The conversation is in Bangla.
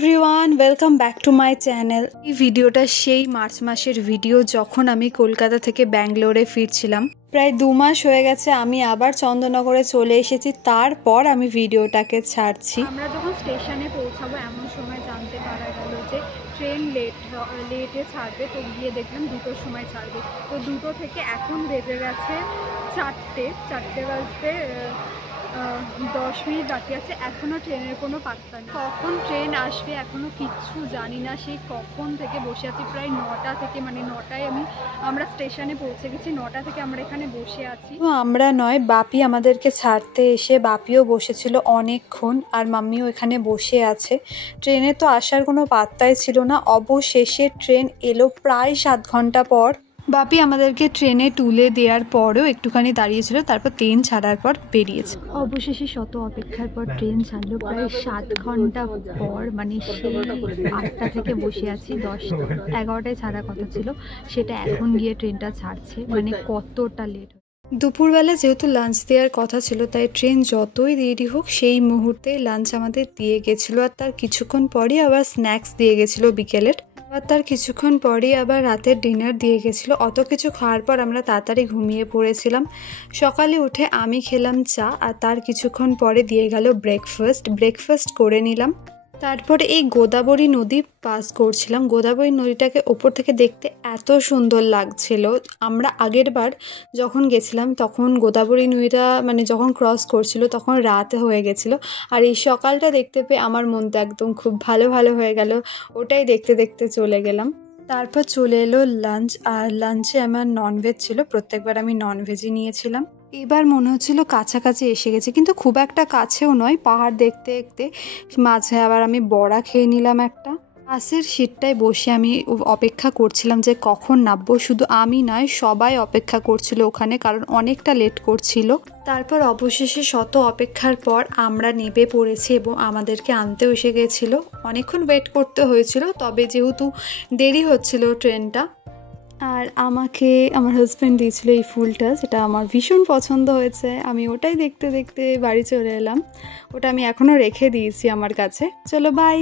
Everyone, welcome back to my channel. এই ভিডিওটা সেই মার্চ মাসের ভিডিও, যখন আমি কলকাতা থেকে ব্যাঙ্গালোরে ফিরছিলাম। প্রায় 2 মাস হয়ে গেছে আমি আবার চন্দননগরে চলে এসেছি, তারপর আমি ভিডিওটাকে ছাড়ছি। আমরা যখন স্টেশনে পৌঁছাবো এমন সময় জানতে পারা গেল যে ট্রেন লেটে ছাড়বে, তো গিয়ে দেখলাম 2টোর সময় ছাড়বে। তো 2টো থেকে এখন বেজে গেছে 4টে বাজতে 10 মিনিট বাকি আছে। এখনও ট্রেনের কোনো পাত্তা নেই, কখন ট্রেন আসবে এখনও কিচ্ছু জানি না। সেই কখন থেকে বসে আছি, প্রায় 9টা থেকে, মানে 9টায় আমরা স্টেশনে পৌঁছে গেছি, 9টা থেকে আমরা এখানে বসে আছি। তো আমরা নয়, বাপি আমাদেরকে ছাড়তে এসে বাপিও বসেছিল অনেকক্ষণ, আর মাম্মিও এখানে বসে আছে। ট্রেনে তো আসার কোনো পাত্তাই ছিল না। অবশেষে ট্রেন এলো প্রায় 7 ঘন্টা পর। বাপি আমাদেরকে ট্রেনে তুলে দেওয়ার পরেও একটুখানি দাঁড়িয়েছিল, তারপর ট্রেন ছাড়ার পর বেরিয়েছে। অবশেষে শত অপেক্ষার পর ট্রেন ছাড়লো প্রায় 7 ঘন্টা পর, মানে সেই 8টা থেকে বসে আছি, 11টায় ছাড়ার কথা ছিল, সেটা এখন গিয়ে ট্রেনটা ছাড়ছে। মানে কতটা লেট। দুপুরবেলা যেহেতু লাঞ্চ দেওয়ার কথা ছিল, তাই ট্রেন যতই দেরি হোক সেই মুহূর্তে লাঞ্চ আমাদের দিয়ে গেছিলো। আর তার কিছুক্ষণ পরই আবার স্ন্যাক্স দিয়ে গেছিলো বিকেলের। আর তার কিছুক্ষণ পরই আবার রাতের ডিনার দিয়ে গেছিলো। অত কিছু খাওয়ার পর আমরা তাড়াতাড়ি ঘুমিয়ে পড়েছিলাম। সকালে উঠে আমি খেলাম চা, আর তার কিছুক্ষণ পরে দিয়ে গেল ব্রেকফাস্ট করে নিলাম। তারপরে এই গোদাবরী নদী পাস করছিলাম। গোদাবরী নদীটাকে ওপর থেকে দেখতে এত সুন্দর লাগছিল। আমরা আগের বার যখন গেছিলাম তখন গোদাবরী নদীটা মানে যখন ক্রস করছিল তখন রাত হয়ে গেছিলো, আর এই সকালটা দেখতে পেয়ে আমার মনটা একদম খুব ভালো হয়ে গেল। ওটাই দেখতে দেখতে চলে গেলাম। তারপর চলে এলো লাঞ্চ, আর লাঞ্চে আমার ননভেজ ছিল। প্রত্যেকবার আমি ননভেজই নিয়েছিলাম। এবার মনে হচ্ছিল কাছাকাছি এসে গেছে, কিন্তু খুব একটা কাছেও নয়। পাহাড় দেখতে দেখতে মাঝে আবার আমি বড়া খেয়ে নিলাম একটা। বাসের সিটটায় বসে আমি অপেক্ষা করছিলাম যে কখন নামবো। শুধু আমি নয়, সবাই অপেক্ষা করছিল ওখানে, কারণ অনেকটা লেট করছিল। তারপর অবশেষে শত অপেক্ষার পর আমরা নেমে পড়েছি এবং আমাদেরকে আনতেও এসে গেছিলো। অনেকক্ষণ ওয়েট করতে হয়েছিল, তবে যেহেতু দেরি হচ্ছিল ট্রেনটা। আর আমাকে আমার হাজব্যান্ড দিয়েছিল এই ফুলটা, যেটা আমার ভীষণ পছন্দ হয়েছে। আমি ওটাই দেখতে দেখতে বাড়ি চলে এলাম। ওটা আমি এখনও রেখে দিয়েছি আমার কাছে। চলো বাই।